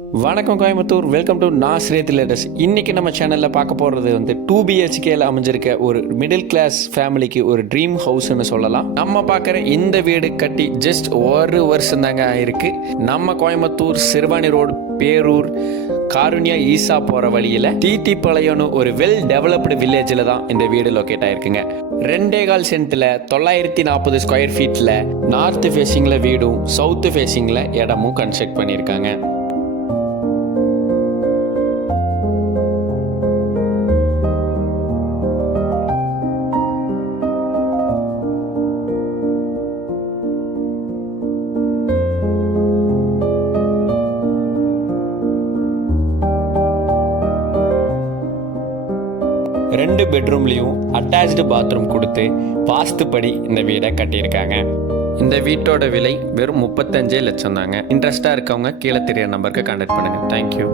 வணக்கம் Coimbatore, welcome to Nazareth latest. இன்னைக்கு நம்ம சேனலில் பார்க்க போகிறது 2 BHKல அமைஞ்சிருக்க ஒரு மிடில் கிளாஸ் ஃபேமிலிக்கு ஒரு ட்ரீம் ஹவுஸ்னு சொல்லலாம். நம்ம பார்க்குற இந்த வீடு கட்டி ஜஸ்ட் ஒரு வருஷம் தாங்க ஆயிருக்கு. நம்ம கோயம்புத்தூர் சிறுவாணி ரோடு, பேரூர், காருண்யா, ஈசா போகிற வழியில் தீத்திப்பாளையம்னு ஒரு வெல் டெவலப்டு வில்லேஜில் தான் இந்த வீடு லொக்கேட் ஆயிருக்குங்க. 2.25 சென்ட்டில் 940 ஸ்கொயர் ஃபீட்டில் நார்த் ஃபேஸிங்கில் வீடும் சவுத்து ஃபேஸிங்கில் இடமும் கன்ஸ்ட்ரக்ட் பண்ணியிருக்காங்க. ரெண்டு பெட்ரூம்லேயும் அட்டாச்டு பாத்ரூம் கொடுத்து வாஸ்துப்படி இந்த வீடை கட்டியிருக்காங்க. இந்த வீட்டோட விலை வெறும் 35 லட்சம் தாங்க. இன்ட்ரெஸ்டாக இருக்கவங்க கீழே தெரிய நம்பருக்கு கான்டாக்ட் பண்ணுங்கள். தேங்க்யூ.